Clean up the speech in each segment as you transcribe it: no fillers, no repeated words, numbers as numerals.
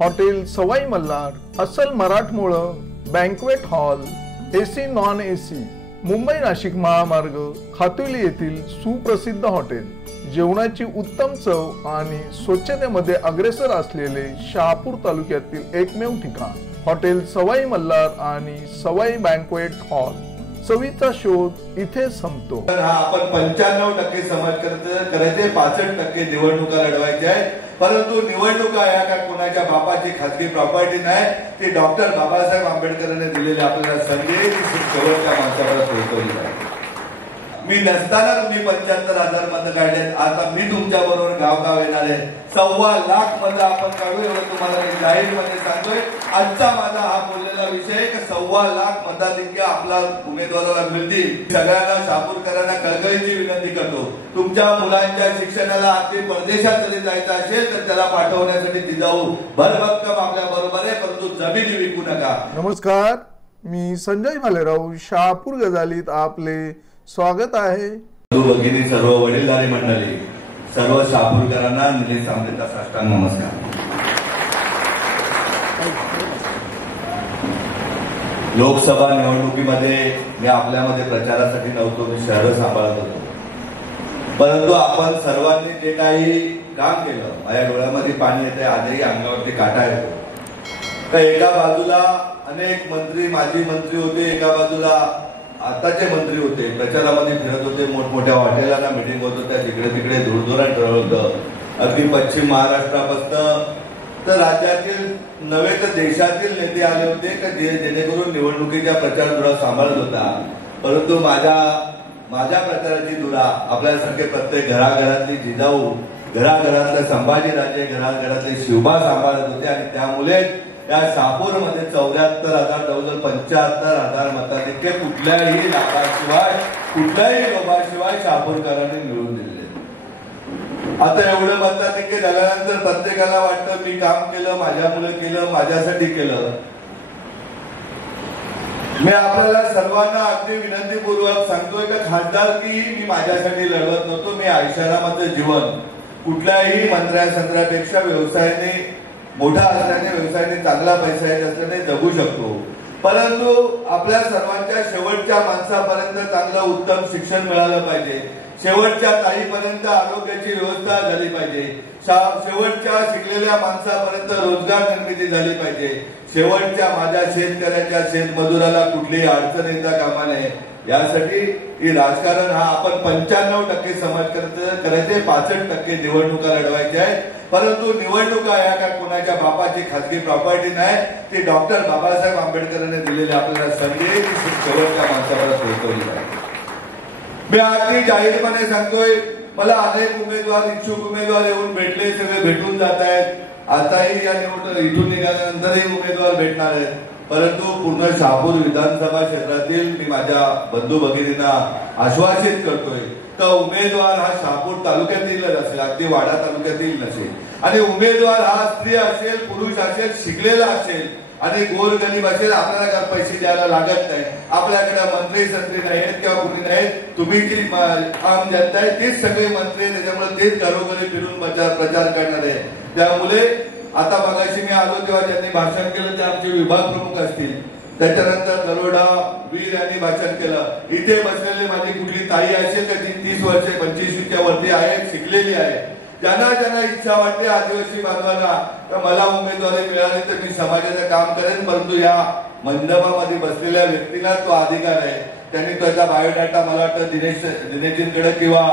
Hotel Sawai Malhar, अस्सल मराठमोळं, banquet hall, AC non AC, Mumbai Nashik महामार्ग, खातुली येथील सुप्रसिद्ध हॉटेल, जेवणाची उत्तम चव आणि स्वच्छतेमध्ये अग्रेसर असलेले शहापूर तालुक्यातील एकमेव ठिकाण हॉटेल सवाई मल्हार आणि सवाई बँक्वेट हॉल। चवीचा शोध इथे संपतो। हा आपण 95% समाज करायचे, 65% निवडणुका लढवायच्या आहेत। परंतु निवडणुका या काय कोणाच्या बापाची खासगी प्रॉपर्टी नाही, ती डॉक्टर बाबासाहेब आंबेडकरांनी दिलेली आपल्याला संधी शेवटच्या माणसाला पोहोचवली आहे। मी नसताना तुम्ही 75,000 मतं काढलेत, आता मी तुमच्या बरोबर गावगाव येणार आहे। 1.25 लाख मतं आपण काढू एवढं तुम्हाला मी जाहीरमध्ये सांगतोय। आजचा माझा हा बोललेला विषय की 1.25 लाख मताधिक्य आपला उमेदवाराला मिळतील। सगळ्यांना शहापूरकरांना कळकळीची विनंती करतो, तुमच्या मुलांच्या शिक्षणाला अगदी परदेशात जरी जायचं असेल तर त्याला पाठवण्यासाठी जिजाऊ भरभक्कम आपल्या बरोबर आहे, परंतु जमिनी विकू नका। नमस्कार, मी संजय भालेराव, शहापूर गजालीत आपले स्वागत आहे। भगिनी, सर्व वडीलधारी मंडळी, सर्व शहापूरकरांना निलेश आंबेचा साष्टांग नमस्कार। लोकसभा निवडणुकीमध्ये मी आपल्यामध्ये प्रचारासाठी नव्हतो, मी शहर सांभाळत होतो। परंतु आपण सर्वांनी जे काही काम केलं, माझ्या डोळ्यामध्ये पाणी येते, आजही अंगावरती काटा येतो। तर एका बाजूला अनेक मंत्री, माजी मंत्री होते, एका बाजूला आताचे मंत्री होते, प्रचारामध्ये फिरत होते, मोठमोठ्या हॉटेलांना मिटिंग होत होत्या, तिकडे तिकडे धुळधुळण ठरवलं होतं। अगदी पश्चिम महाराष्ट्रापासून तर राज्यातील नव्हे तर देशातील नेते आले होते की जेणेकरून निवडणुकीच्या प्रचार धुरा सांभाळत होता। परंतु माझ्या प्रचाराची धुरा आपल्यासारखे प्रत्येक घराघरातली जिजाऊ, घराघरातले संभाजीराजे, घराघरातले शिवबा सांभाळत होते आणि त्यामुळे या शहापूरमध्ये 74,000 जवळजवळ 75,000 मताधिक्य कुठल्याही लाभाशिवाय, कुठल्याही लोभाशिवाय शहापूरकरांनी मिळवून दिले। आता एवढं मताधिक्य झाल्यानंतर प्रत्येकाला वाटतं मी काम केलं, माझ्या मुलं केलं, माझ्यासाठी केलं। मी आपल्याला सर्वांना अगदी विनंतीपूर्वक सांगतोय की खासदारकी मी माझ्यासाठी लढवत नव्हतो। मी ऐशारामाचं जीवन कुठल्याही मंत्र्यापेक्षा व्यवसायाने मोठा असल्याने, व्यवसायाने चांगला पैसा येत असल्याने जगू शकतो। परंतु आपल्या सर्वांच्या शेवटच्या माणसापर्यंत चांगलं उत्तम शिक्षण मिळालं पाहिजे, शेवटच्या ताईपर्यंत आरोग्याची व्यवस्था झाली पाहिजे, शेवटच्या शिकलेल्या माणसापर्यंत रोजगार निर्मिती झाली पाहिजे, शेवटच्या माझ्या शेतकऱ्याच्या शेतमजुराला कुठलीही अडचण येता कामा नये। यासाठी ही राजकारण हा आपण 95% समाज करायचे, 65% निवडणुका लढवायच्या आहेत। परंतु निवडणुका या काय कोणाच्या बापाची खासगी प्रॉपर्टी नाही, ती डॉक्टर बाबासाहेब आंबेडकरांनी दिलेली आपल्याला संधी शेवटच्या माणसाला पोहोचवली आहे। मी अगदी जाहीरपणे सांगतोय, मला अनेक उमेदवार, इच्छुक उमेदवार येऊन भेटले, सगळे भेटून जात आहेत। आताही या इथून निघाल्यानंतरही उमेदवार भेटणार आहेत। परंतु पूर्ण शहापूर विधानसभा क्षेत्रातील मी माझ्या बंधू भगिनींना आश्वासित करतोय का उमेदवार हा शहापूर तालुक्यातील असेल, अगदी वाडा तालुक्यातील नसेल, आणि उमेदवार हा स्त्री असेल, पुरुष असेल, शिकलेला असेल आणि गोरगरीब असेल। आपल्याला पैसे द्यायला लागत नाही, आपल्याकडे मंत्री संत्री नाहीत किंवा कुणी नाहीत, तुम्ही जी आम जनता आहे तेच सगळे मंत्री, त्याच्यामुळे तेच घरोघरी फिरून प्रचार करणार आहे। त्यामुळे आता मगाशी मी आलो तेव्हा ज्यांनी भाषण केलं ते आमचे विभाग प्रमुख असतील, त्याच्यानंतर दरोडा वीर यांनी भाषण केलं। इथे बसलेले माझी कुठली ताई असेल का जी 30 वर्षे 25च्या वरती आहे, शिकलेली आहे, ज्यांना ज्यांना इच्छा वाटते आदिवासी बांधवांना मला उमेदवारी मिळाली तर मी समाजाचं काम करेन। परंतु या मंडपामध्ये बसलेल्या व्यक्तीला तो अधिकार आहे, त्यांनी त्याचा बायोडाटा मला वाटतं दिनेशजींकडे किंवा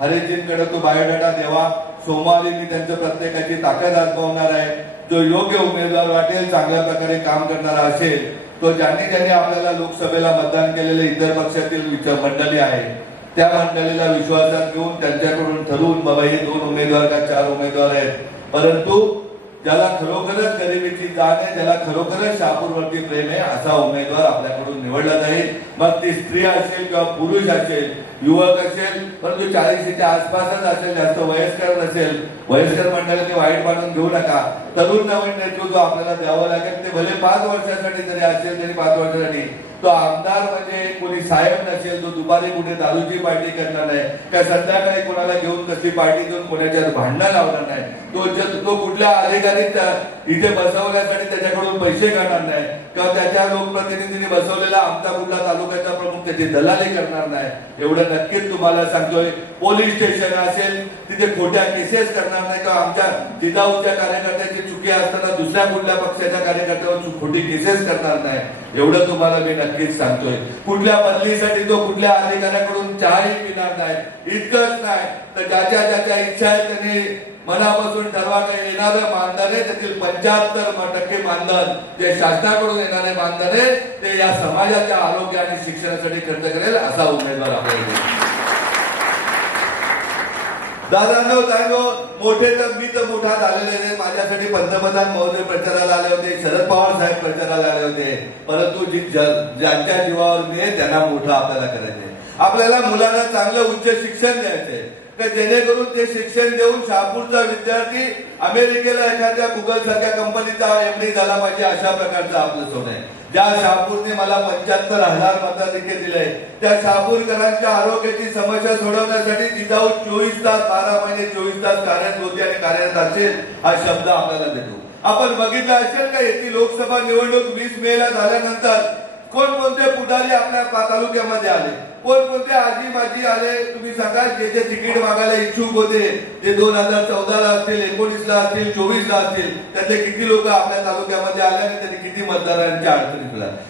हरेशजींकडे तो बायोडाटा द्यावा। सोमवारी मी त्यांचं प्रत्येकाची ताकद आजमावणार आहे। जो योग्य उमेदवार वाटेल, चांगल्या प्रकारे काम करणारा असेल, तो ज्यांनी आपल्याला लोकसभेला मतदान केलेले इतर पक्षातील मंडळी आहे त्या मंडळीला विश्वासात घेऊन त्यांच्याकडून ठरवून बाबा हे 2 उमेदवार का 4 उमेदवार आहेत, परंतु ज्याला खरोखरच गरिबीची जाण आहे, ज्याला खरोखरच शहापूरवरती प्रेम आहे असा उमेदवार आपल्याकडून निवडला जाईल। मग ती स्त्री असेल किंवा पुरुष असेल, युवक असेल, परंतु 40च्या आसपासच असेल, जास्त वयस्कर नसेल। वयस्कर मंडळींनी वाईट मानून घेऊ नका, तरुण नवीन नेतृत्व आपल्याला द्यावं लागेल। ते भले 5 वर्षासाठी जरी असेल तरी 5 वर्षासाठी तो आमदार म्हणजे कोणी साहेब नसेल, तो दुपारी कुठे दारूची पार्टी करणार नाही, त्या संध्याकाळी कोणाला घेऊन कसली पार्टी घेऊन कोणाच्या भांडणं लावणार नाही, तो कुठल्या अधिकारीत इथे बसवण्यासाठी त्याच्याकडून पैसे काढणार नाही किंवा त्याच्या लोकप्रतिनिधींनी बसवलेला आमचा कुठला तालुक्याचा प्रमुख त्याची दलाली करणार नाही, एवढं नक्कीच तुम्हाला सांगतोय. पोलीस स्टेशन असेल तिथे खोट्या केसेस करणार नाही किंवा आमच्या जिजाऊच्या कार्यकर्त्याची चुकी असताना दुसऱ्या कुठल्या पक्षाच्या कार्यकर्त्यावर खोटी केसेस करणार नाही, एवढं तुम्हाला मी नक्कीच सांगतोय. कुठल्या बदलीसाठी तो कुठल्या अधिकाऱ्याकडून चहाही पिणार नाही. इतकंच नाही तर ज्याच्या इच्छा आहे त्यांनी मनापासून ठरवा. काही येणारं मानधन आहे त्यातील 75% मानधन जे शासनाकडून येणारे मानधन आहे ते या समाजाच्या आरोग्य आणि शिक्षणासाठी खर्च करेल असा उमेदवार आपल्याला. दादांनो ताईंनो, मोठे तर मी तर मोठा झालेले नाही. माझ्यासाठी पंतप्रधान महोदय प्रचाराला आले होते, शरद पवार साहेब प्रचाराला आले होते, परंतु ज्यांच्या जीवावर नाही त्यांना मोठं आपल्याला करायचंय. आपल्याला मुलांना चांगलं उच्च शिक्षण द्यायचंय का जेणेकरून ते शिक्षण देऊन शहापूरचा विद्यार्थी अमेरिकेला एखाद्या गुगल सारख्या कंपनीचा MD झाला पाहिजे अशा प्रकारचं आपलं सोन आहे. ज्या शहापूरने मला 75,000 मताधिक्य दिलंय त्या शहापूरकरांच्या आरोग्याची समस्या सोडवण्यासाठी जिजाऊ 24 तास 12 महिने 24 तास कार्यरत होती आणि कार्यरत असेल हा शब्द आपल्याला देतो. आपण बघितलं असेल का येथे लोकसभा निवडणूक 20 मेला झाल्यानंतर कोणकोणते पुढारी आपल्या तालुक्यामध्ये आले, कोणकोणते आजी माजी आले, तुम्ही सांगा. जे जे तिकीट मागायला इच्छुक होते ते 2014ला असतील, 19ला असतील, 24ला असतील, त्यातले किती लोक आपल्या तालुक्यामध्ये आले आणि त्यांनी किती मतदारांच्या अडचणीत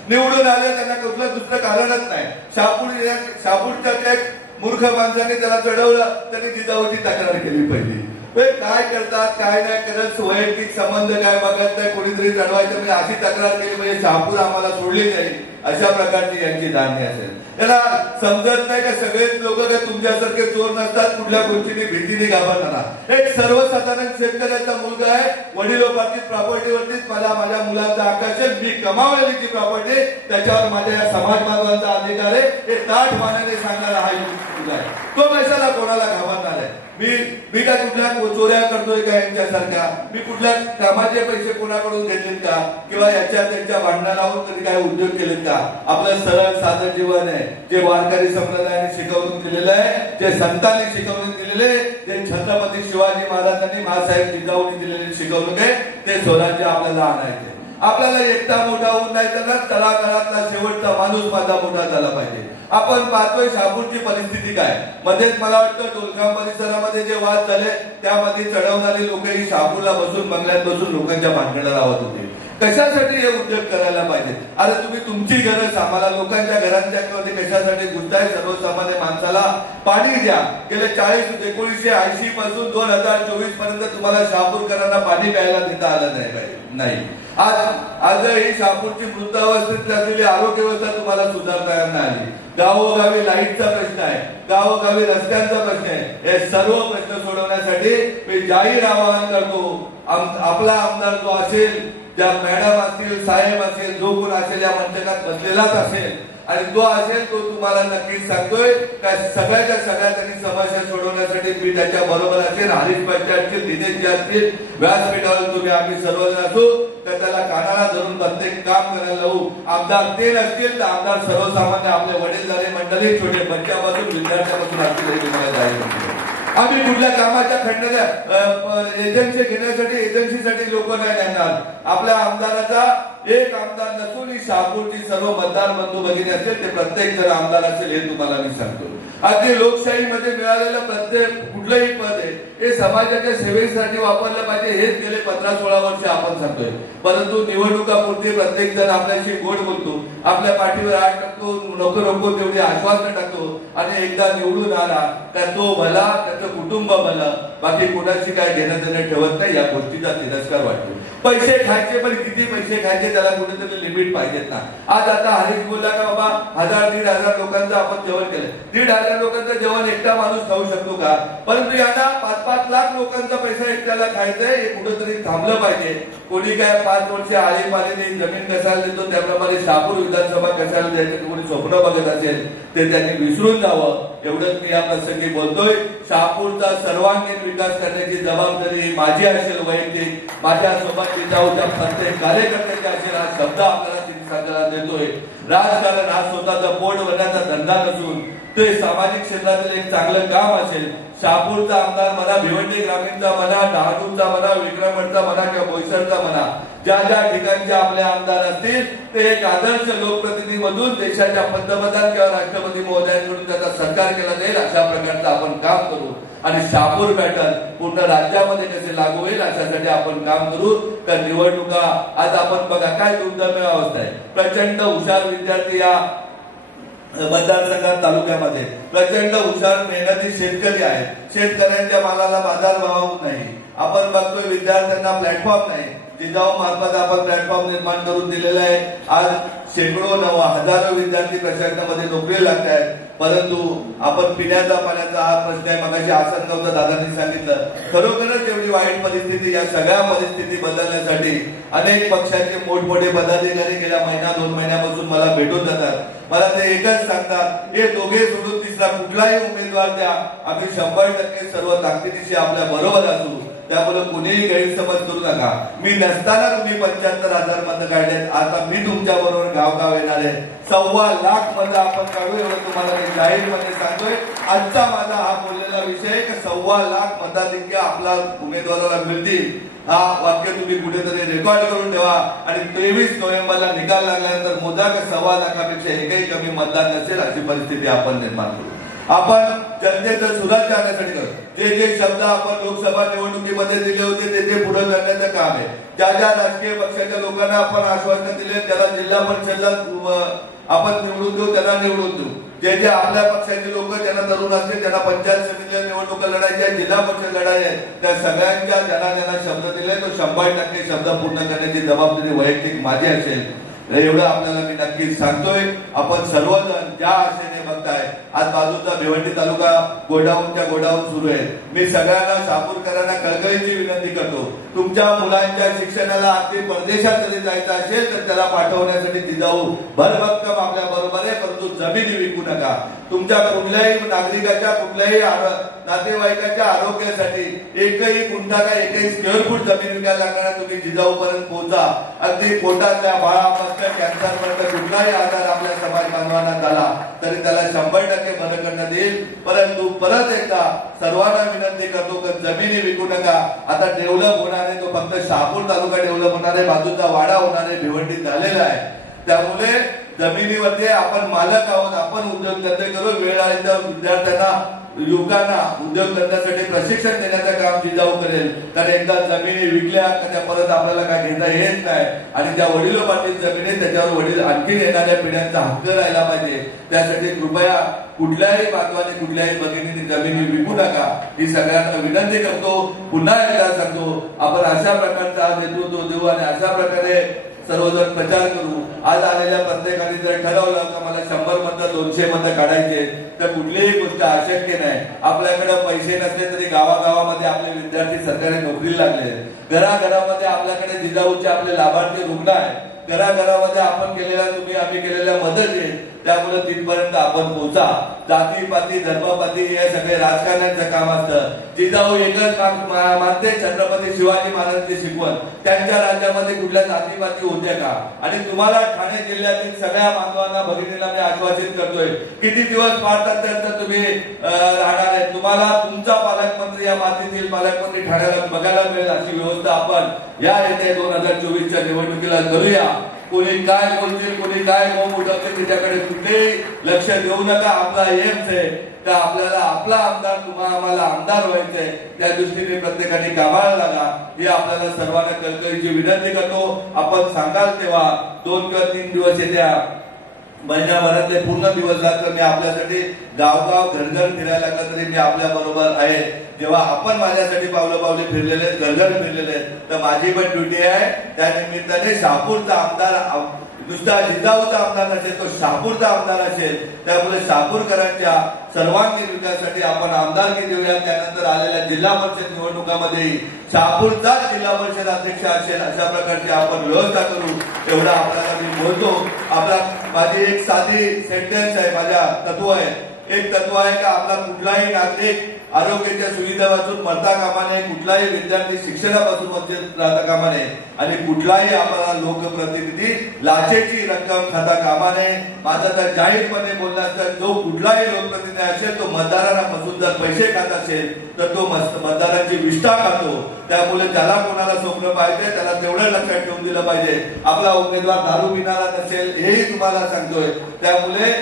निवडून आले, त्यांना कुठलं दुसरं कारणच नाही. शहापूरच्या एक मूर्ख माणसाने त्याला चढवलं, त्यांनी जिजाऊची तक्रार केली पहिली. काय करतात काय नाही करत, वैयक्तिक संबंध काय बघत नाही, कोणीतरी चढवायचं म्हणजे अशी तक्रार केली म्हणजे शहापूर आम्हाला सोडली नाही अशा प्रकारची यांची धान्य असेल. त्याला समजत नाही का सगळेच लोक काय तुमच्यासारखे चोर नसतात, कुठल्या गोष्टीने भीतीने घाबरणार. एक सर्वसाधारण शेतकऱ्याचा मुलगा आहे, वडिलोपार्जित प्रॉपर्टीवरतीच मला माझ्या मुलाचा हक्क असेल, मी कमावलेली जी प्रॉपर्टी त्याच्यावर माझ्या या समाज बांधवांचा अधिकार आहे हे ताठ मानाने सांगणारा हा मुलगा आहे. तो कशाला कोणाला घाबरणार आहे. मी काय कुठल्या चोऱ्या करतोय का यांच्यासारख्या, मी कुठल्या कामाचे पैसे कोणाकडून घेतलेत का किंवा याच्या त्यांच्या भांडणावर तरी काय उद्योग केलेत का. आपलं सरळ साधं जीवन आहे जे वारकरी संप्रदायाने शिकवून दिलेलं आहे, जे संतांनी शिकवून दिलेले, जे छत्रपती शिवाजी महाराजांनी महासाहेब जिजाऊंनी दिलेले शिकवणूक आहे ते स्वराज्य आपल्याला आणायचे. आपल्याला एकटा मोठा होऊन नाही तर तळागाळातला शेवटचा माणूस माझा मोठा झाला पाहिजे. आपण पाहतोय शहापूरची परिस्थिती काय. मध्येच मला वाटतं टोलखाम परिसरामध्ये जे वाद झाले त्यामध्ये चढवणारी लोक ही शहापूरला बसून बंगल्यात बसून लोकांच्या भानगडला लावत होते. कशासाठी हे उद्योग करायला पाहिजे. अरे तुम्ही तुमची गरज आम्हाला लोकांच्या घरांच्या कशासाठी घुसताय. सर्वसामान्य माणसाला पाणी द्या. गेले 1980 पासून 2024 पर्यंत तुम्हाला शहापूरकरांना पाणी प्यायला देता आलं नाही. आज ही शहापूरची मृतावस्थेत असलेली आरोग्य व्यवस्था तुम्हाला सुधारता नाही आली. गावोगावी लाईटचा प्रश्न आहे, गावोगावी रस्त्यांचा प्रश्न आहे. हे सर्व प्रश्न सोडवण्यासाठी मी जाहीर आवाहन करतो. आपला आमदार जो असेल, ज्या मॅडम असतील, साहेब असेल, जो कोण असेल या मंचकात बसलेलाच असेल आणि तो असेल तो तुम्हाला नक्कीच सांगतोय का सगळ्याच्या सगळ्या त्यांनी समस्या सोडवण्यासाठी मी त्याच्या बरोबर असेल. हरीश पाटील असतील, दिनेश असतील, व्यासपीठावर तुम्ही आम्ही सर्वजण असू तर त्याला कानाला धरून प्रत्येक काम करायला लावू. आमदार ते नसतील तर आमदार सर्वसामान्य आपले वडीलधारे मंडळी छोटे बच्च्यापासून विद्यार्थ्यापासून असतील हे तुम्हाला जाहीर. आम्ही कुठल्या कामाच्या खंडण्या एजन्सी घेण्यासाठी एजन्सीसाठी लोक नाही येणार. आपल्या आमदाराचा एक आमदार नसून ही शहापूरची सर्व मतदार बंधू भगिनी असेल ते प्रत्येक जण आमदार असेल हे तुम्हाला मी सांगतो. अगदी लोकशाहीमध्ये मिळालेलं प्रत्येक कुठलंही पद आहे हे समाजाच्या सेवेसाठी वापरलं पाहिजे हेच गेले 15-16 वर्ष आपण सांगतोय. परंतु निवडणुकापुरती प्रत्येक जण आपल्याशी गोड बोलतो, आपल्या पाठीवर हात टाकतो, नको तेवढी आश्वासन टाकतो आणि एकदा निवडून आला तर तो भला, त्याचं कुटुंब भलं, बाकी कोणाशी काय घेणं देणं ठेवत नाही. या गोष्टीचा तिरस्कार वाटतो. पैसे खायचे पण किती पैसे खायचे त्याला कुठेतरी लिमिट पाहिजेत ना. आज आता हरीश बोलला का बाबा 1000-1500 लोकांचं आपण जेवण केलं. 1500 लोकांचं जेवण एकटा माणूस खाऊ शकतो का. परंतु यांना 5-5 लाख लोकांचा पैसा एकट्याला खायचंय हे कुठेतरी थांबलं पाहिजे. कोणी काय 5 वर्ष आळीपाळीने जमीन कशाला देतो त्याप्रमाणे शहापूर विधानसभा कशाला द्यायचं कोणी स्वप्न बघत असेल ते त्यांनी विसरून जावं एवढंच मी या प्रसंगी बोलतोय. शहापूरचा सर्वांगीण विकास करण्याची जबाबदारी माझी असेल वैयक्तिक, माझ्यासोबत जिजाऊच्या प्रत्येक कार्यकर्त्याची असेल हा शब्द आपल्याला सांगायला देतोय. राजकारण हा स्वतःचा पोट भरण्याचा धंदा नसून ते सामाजिक क्षेत्रातील एक चांगलं काम असेल, शहापूरचा आमदार म्हणा, भिवंडी ग्रामीणचा म्हणा, डहाणूचा म्हणा, विक्रमगडचा म्हणा किंवा बोईसरचा म्हणा, ज्या ज्या ठिकाणचे आपले आमदार असतील ते एक आदर्श लोकप्रतिनिधीमधून देशाच्या पंतप्रधान किंवा राष्ट्रपती महोदयांकडून त्याचा सत्कार केला जाईल अशा प्रकारचं आपण काम करू आणि शहापूर पॅटर्न पूर्ण राज्यामध्ये कसे लागू होईल अशासाठी आपण काम करू. तर निवडणुका आज आपण बघा काय दुर्दैवी अवस्था आहे. प्रचंड हुशार विद्यार्थी या मतदारसंघात तालुक्यामध्ये प्रचंड हुशार मेहनती शेतकरी आहेत. शेतकऱ्यांच्या मालाला बाजारभाव नाही. आपण बघतोय विद्यार्थ्यांना प्लॅटफॉर्म नाही. जिजाऊ मार्फत आपण प्लॅटफॉर्म निर्माण करून दिलेला आहे. आज शेकडो हजारो विद्यार्थी प्रशासनामध्ये नोकरी लागत आहेत. परंतु आपण पिण्याचा पाण्याचा हा प्रश्न आहे. मगाशी आसनगावच्या दादांनी सांगितलं, खरोखरच एवढी वाईट परिस्थिती, या सगळ्या परिस्थिती बदलण्यासाठी अनेक पक्षाचे मोठमोठे पदाधिकारी गेल्या महिना 2 महिन्यापासून मला भेटून जातात. मला ते एकच सांगतात, हे दोघे सोडून तिसरा कुठलाही उमेदवार द्या, आम्ही 100% सर्व ताकदीनिशी आपल्या बरोबर असू. त्यामुळे कुणीही गैरसमज करू नका. मी नसताना तुम्ही 75,000 मतं काढलेत. आता मी तुमच्या बरोबर गावगाव येणार आहे. 1.25 लाख मतं आपण काढू एवढं तुम्हाला मी जाहीरपणे सांगतोय. आजचा माझा हा बोललेला विषय की 1.25 लाख मताधिक्य आपला उमेदवाराला मिळतील. हा वाक्य तुम्ही कुठेतरी रेकॉर्ड करून ठेवा आणि 23 नोव्हेंबरला निकाल लागल्यानंतर मोजा की 1.25 लाखापेक्षा एकही कमी मतदान नसेल अशी परिस्थिती आपण निर्माण करू. आपण जनतेचं सुधार करण्यासाठी करू. जे जे शब्द आपण लोकसभा निवडणुकीमध्ये दिले होते ते पुढे करण्याचं काम आहे. ज्या ज्या राजकीय पक्षाच्या लोकांना आपण आश्वासन दिले त्याला जिल्हा परिषदला आपण निवडून देऊ, त्यांना निवडून देऊ. जे जे आपल्या पक्षाचे लोक ज्यांना तरुण असतील त्यांना पंचायत समितीच्या निवडणुका लढायच्या, जिल्हा परिषद लढायच्या, त्या सगळ्यांच्या ज्यांना शब्द दिले तो 100% शब्द पूर्ण करण्याची जबाबदारी वैयक्तिक माझी असेल. एवढं आपल्याला मी नक्कीच सांगतोय. आपण सर्वजण ज्या आशेने बघताय, आज बाजूचा भिवंडी तालुका गोडाऊनच्या गोडाऊन सुरू आहे. मी सगळ्यांना शहापूरकरांना कळकळीची विनंती करतो, तुमच्या मुलांच्या शिक्षणाला अगदी परदेशात जरी जायचं असेल तर त्याला पाठवण्यासाठी जिजाऊ भरभक्कम आपल्या बरोबर आहे. परंतु जमिनी विकू नका. तुमच्या कुठल्याही नागरिकाच्या कुठल्याही नातेवाईकाच्या आरोग्यासाठी एकही गुंठा का एकही स्क्वेअर फूट जमीन विकायला लागणार, तुम्ही जिजाऊ पर्यंत पोहोचा. अगदी पोटातल्या बाळापासून कॅन्सर पर्यंत कुठलाही आजार आपल्या समाज बांधवांना झाला तरी त्याला 100% बरं करण्यात येईल. परंतु परत एकदा सर्वांना विनंती करतो की जमिनी विकू नका. आता डेव्हलप होणार आहे तो फक्त शहापूर तालुका डेव्हलप होणार आहे, बाजूचा वाडा होणार आहे, भिवंडी झालेला आहे. त्यामुळे जमिनीमध्ये आपण मालक आहोत. आपण उद्योगधंदे करू. वेळ आली तर विद्यार्थ्यांना युवकांना उद्योगधंद्यासाठी प्रशिक्षण देण्याचं काम जिजाऊ करेल. तर एकदा जमिनी विकल्या तर त्या परत आपल्याला काय घेता येत नाही आणि त्या वडिलोपार्जित जमिनी त्याच्यावर वडील आणखी येणाऱ्या पिढ्यांचा हक्क राहिला पाहिजे. त्यासाठी कृपया कुठल्याही बांधवाने कुठल्याही भगिनीने जमिनी विकू नका ही सगळ्यांना विनंती करतो. पुन्हा एकदा सांगतो, आपण अशा प्रकारचा नेतृत्व देऊ आणि अशा प्रकारे सर्वजण प्रचार करू. आज आलेल्या प्रत्येकाने जर ठरवलं की मला 100 मतं 200 मतं काढायचे तर कुठलीही गोष्ट अशक्य नाही. आपल्याकडे पैसे नसले तरी गावागावामध्ये आपले विद्यार्थी सरकारी नोकरीला लागले. घराघरामध्ये आपल्याकडे जिजाऊचे आपले लाभार्थी रुग्ण आहेत. घराघरामध्ये आपण केलेल्या आम्ही केलेल्या मदत आहे. त्यामुळे तिथपर्यंत आपण पोहोचा. जातीपाती धर्मपाती हे सगळे राजकारण्यांचं काम असतं. जिजाऊ एकच मानते, छत्रपती शिवाजी महाराजांची शिकवण. त्यांच्या राज्यामध्ये कुठल्या जातीपाती होत्या का? आणि तुम्हाला ठाणे जिल्ह्यातील सगळ्या बांधवांना भगिनीला मी आश्वासित करतोय, किती दिवस पारतंत्र्यात तुम्ही राहणार आहे. तुम्हाला तुमचा पालकमंत्री या मातीतील पालकमंत्री ठाण्याला बघायला मिळेल अशी व्यवस्था आपण या येत्या 2024च्या निवडणुकीला करूया. कोणी काय बोलतील, कोणी काय मौन उठवतील त्याच्याकडे कुठेही लक्ष देऊ नका. आपला एम्स आहे तर आपल्याला आपला आमदार आम्हाला आमदार व्हायचंय. त्या दृष्टीने प्रत्येकाने कामाला लागा ही आपल्याला सर्वांना कळकळीची विनंती करतो. आपण सांगाल तेव्हा 2 किंवा 3 दिवस येत्या महिन्याभरातले पूर्ण दिवस लागतात. मी आपल्यासाठी गावगाव घरघर फिरायला लागला तरी मी आपल्या बरोबर आहे. जेव्हा आपण माझ्यासाठी पावलं फिरलेले घरघर फिरलेले तर माझी पण ड्युटी आहे. त्या निमित्ताने शहापूरचा आमदार नुसता जिजाऊचा आमदार नसेल, तो शहापूरचा आमदार असेल. त्यामुळे शहापूरकरांच्या सर्वांगीण विकासासाठी आपण आमदारकी देऊया. त्यानंतर आलेल्या जिल्हा परिषद निवडणुकामध्ये शहापूरचा जिल्हा परिषद अध्यक्ष असेल अशा प्रकारची आपण व्यवस्था करू. एवढा आपल्याला मी बोलतो. माझी एक साधी सेंटेन्स आहे, माझ्या तत्व आहे. एक तत्व आहे का आपला कुठलाही नागरिक आरोग्याच्या सुविधा वाचून मरता कामा नये, कुठलाही विद्यार्थी शिक्षणापासून वंचित राहता कामा नये आणि कुठलाही आपला लोकप्रतिनिधी लाचेची रक्कम खाता कामा नये. माझा तर जाहीरपणे बोलण्यात तर जो कुठलाही लोकप्रतिनिधी असेल तो मतदारांना फसवून जर पैसे खात असेल तर तो मतदारांची विष्ठा खातो. त्यामुळे त्याला कोणाला सोपलं पाहिजे, त्याला तेवढं लक्षात ठेवून दिलं पाहिजे. आपला उमेदवार दारू पिणारा नसेल हेही तुम्हाला सांगतोय. त्यामुळे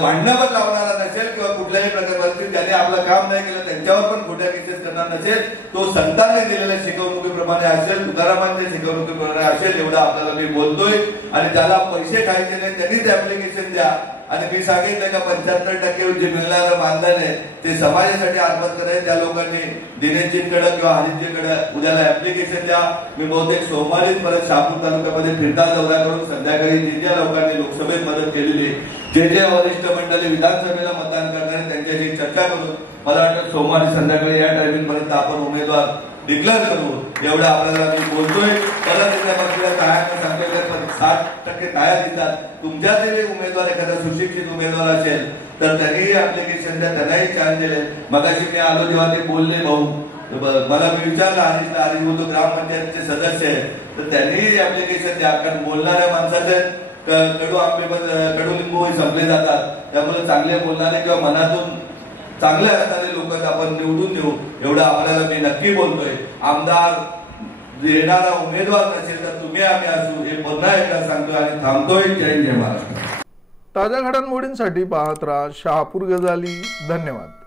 भांडणं पण लावणारा नसेल किंवा कुठल्याही प्रकारची ज्याने आपलं काम नाही केलं त्यांच्यावर पण खोट्या केसेस करणार नसेल. तो संतांनी दिलेल्या शिकवणुकीप्रमाणे असेल, तुकारामांच्या शिकवणुकीप्रमाणे असेल एवढं आपल्याला मी बोलतोय. आणि ज्याला पैसे खायचे नाही त्यांनीच ऍप्लिकेशन द्या. आणि मी सांगितलं का 75% जे मिळणारं मानधन आहे ते समाजासाठी अर्पण करायचे. त्या लोकांनी दिनेशजींकडे किंवा हरीशजींकडे उद्याला ऍप्लिकेशन द्या. मी बहुतेक सोमवारीच परत शहापूर तालुक्यामध्ये फिरता दौरा करून संध्याकाळी जे ज्या लोकांनी लोकसभेत मदत केलेली, जे वरिष्ठ मंडळी विधानसभेला मतदान करणारे त्यांच्याशी चर्चा करून मला वाटतं सोमवारी संध्याकाळी या टायमिंग पर्यंत आपण उमेदवार डिक्लेअर करू एवढं आपल्याला मी बोलतोय. परत एकदा पक्षाला टाळ्यानं सांगतोय पण 60% टाळ्या देतात. तुमच्यातले उमेदवार एखादा सुशिक्षित उमेदवार असेल तर त्यांनीही ऍप्लिकेशन द्या, त्यांनाही चान्स दिले. मगाशी मी आलो जेव्हा ते बोलले भाऊ, मला मी विचारलं हरीशला, हरीश बोलतो ग्रामपंचायतचे सदस्य आहे तर त्यांनीही ऍप्लिकेशन द्या. कारण बोलणाऱ्या माणसाचे कडुलिंबू संपले जातात. त्यामुळे चांगले बोलणारे किंवा मनातून चांगले असणारे लोक आपण निवडून देऊ एवढं आपल्याला मी नक्की बोलतोय. आमदार येणारा उमेदवार नसेल तर तुम्ही आम्ही असू हे पुन्हा एकदा सांगतोय आणि थांबतोय. जय जय महाराष्ट्र. ताज्या घडामोडींसाठी पाहत राहा शहापूर गजाली. धन्यवाद.